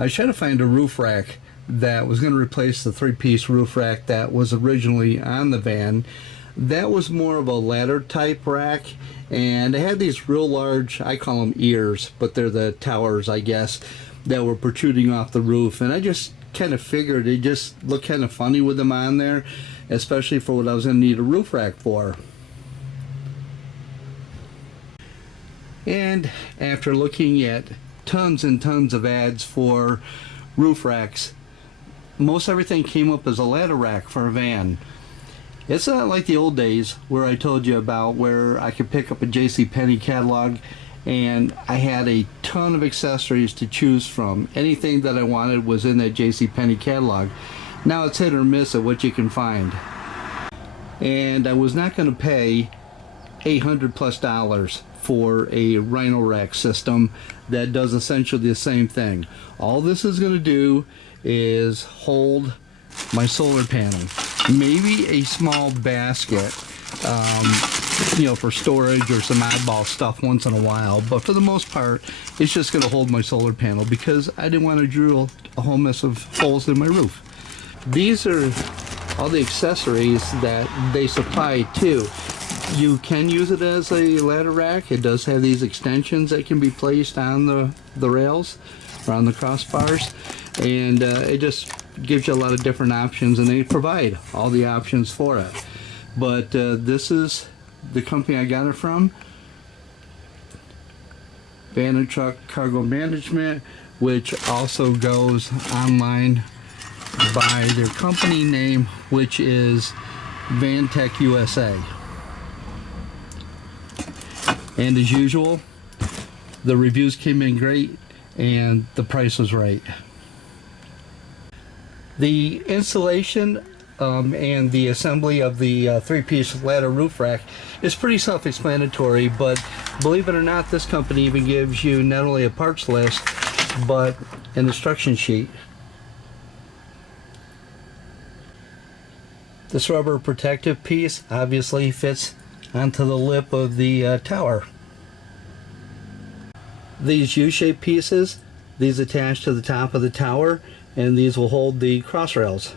I was trying to find a roof rack that was going to replace the three-piece roof rack that was originally on the van. That was more of a ladder type rack, and it had these real large, I call them ears, but they're the towers, I guess, that were protruding off the roof. And I just kind of figured it just looked kind of funny with them on there, especially for what I was going to need a roof rack for. And after looking at tons and tons of ads for roof racks, most everything came up as a ladder rack for a van. It's not like the old days where I told you about, where I could pick up a JCPenney catalog and I had a ton of accessories to choose from. Anything that I wanted was in that JCPenney catalog. Now it's hit or miss at what you can find. And I was not going to pay $800+ for a Rhino rack system that does essentially the same thing. All this is going to do is hold my solar panel, maybe a small basket, you know, for storage or some oddball stuff once in a while, but for the most part it's just going to hold my solar panel because I didn't want to drill a whole mess of holes in my roof. These are all the accessories that they supply too. You can use it as a ladder rack. It does have these extensions that can be placed on the rails or on the crossbars, and it just gives you a lot of different options, and they provide all the options for it. But this is the company I got it from, Van and Truck Cargo Management, which also goes online by their company name, which is Vantech USA. And as usual, the reviews came in great and the price was right. The installation and the assembly of the three-piece ladder roof rack is pretty self-explanatory, but believe it or not, this company even gives you not only a parts list but an instruction sheet. This rubber protective piece obviously fits onto the lip of the tower. These U-shaped pieces, these attach to the top of the tower, and these will hold the cross rails.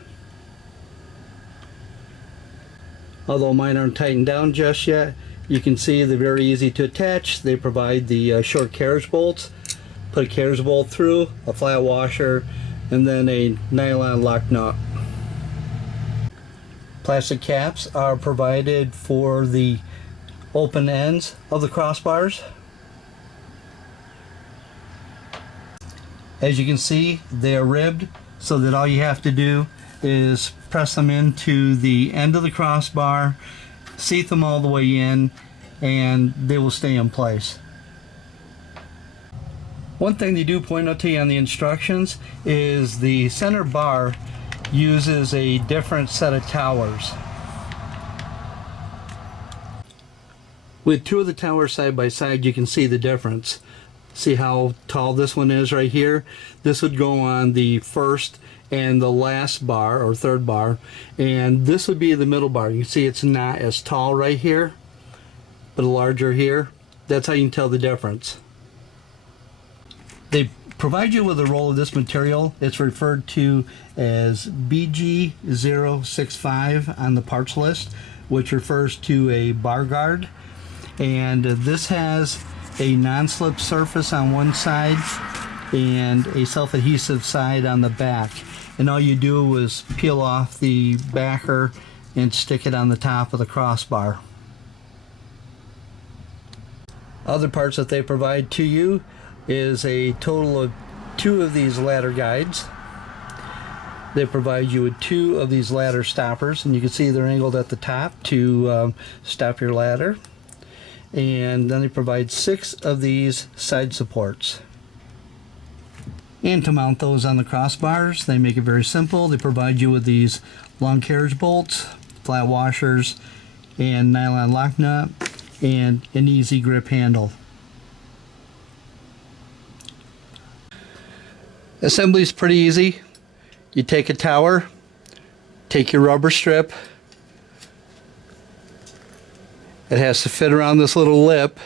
Although mine aren't tightened down just yet, you can see they're very easy to attach. They provide the short carriage bolts. Put a carriage bolt through, a flat washer, and then a nylon lock nut. Plastic caps are provided for the open ends of the crossbars. As you can see, they are ribbed so that all you have to do is press them into the end of the crossbar, seat them all the way in, and they will stay in place. One thing they do point out to you on the instructions is the center bar uses a different set of towers. With two of the towers side by side, you can see the difference. See how tall this one is right here? This would go on the first and the last bar, or third bar, and this would be the middle bar. You can see it's not as tall right here, but larger here. That's how you can tell the difference. They provide you with a roll of this material. It's referred to as BG065 on the parts list, which refers to a bar guard. And this has a non-slip surface on one side and a self-adhesive side on the back. And all you do is peel off the backer and stick it on the top of the crossbar. Other parts that they provide to you is a total of 2 of these ladder guides. They provide you with 2 of these ladder stoppers, and you can see they're angled at the top to stop your ladder. And then they provide 6 of these side supports. And to mount those on the crossbars, they make it very simple. They provide you with these long carriage bolts, flat washers, and nylon lock nut, and an easy grip handle. Assembly is pretty easy. You take a tower, take your rubber strip. It has to fit around this little lip,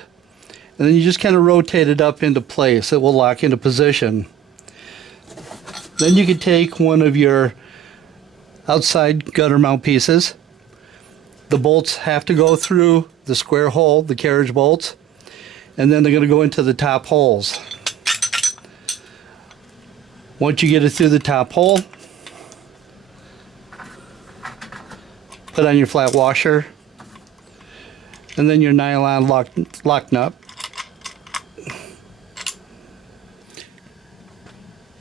and then you just kind of rotate it up into place. It will lock into position. Then you can take one of your outside gutter mount pieces. The bolts have to go through the square hole, the carriage bolts, and then they're going to go into the top holes. Once you get it through the top hole, put on your flat washer, and then your nylon lock nut.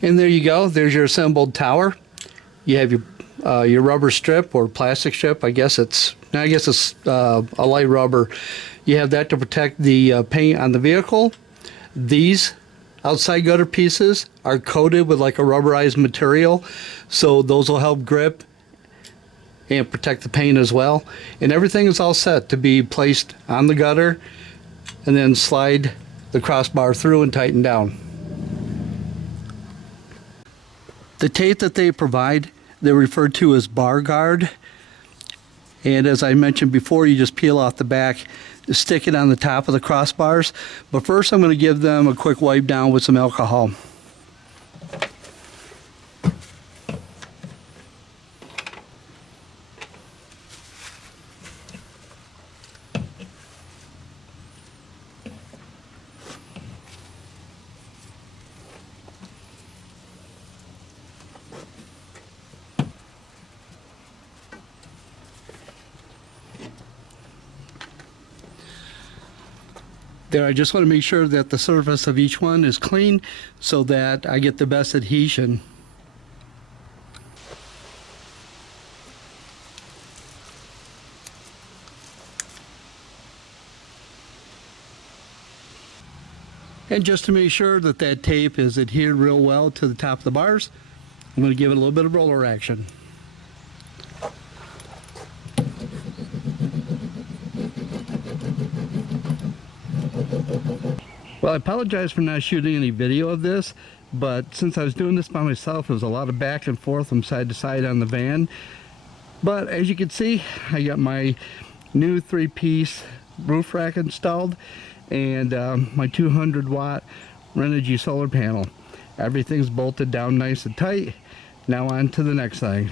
And there you go. There's your assembled tower. You have your rubber strip or plastic strip. I guess it's a light rubber. You have that to protect the paint on the vehicle. These outside gutter pieces are coated with like a rubberized material, so those will help grip and protect the paint as well. And everything is all set to be placed on the gutter, and then slide the crossbar through and tighten down. The tape that they provide, they're referred to as bar guard. And as I mentioned before, you just peel off the back, stick it on the top of the crossbars. But first I'm going to give them a quick wipe down with some alcohol. There, I just want to make sure that the surface of each one is clean so that I get the best adhesion. And just to make sure that that tape is adhered real well to the top of the bars, I'm going to give it a little bit of roller action. Well, I apologize for not shooting any video of this, but since I was doing this by myself, it was a lot of back and forth from side to side on the van. But as you can see, I got my new 3-piece roof rack installed, and my 200-watt solar panel. Everything's bolted down nice and tight. Now on to the next thing.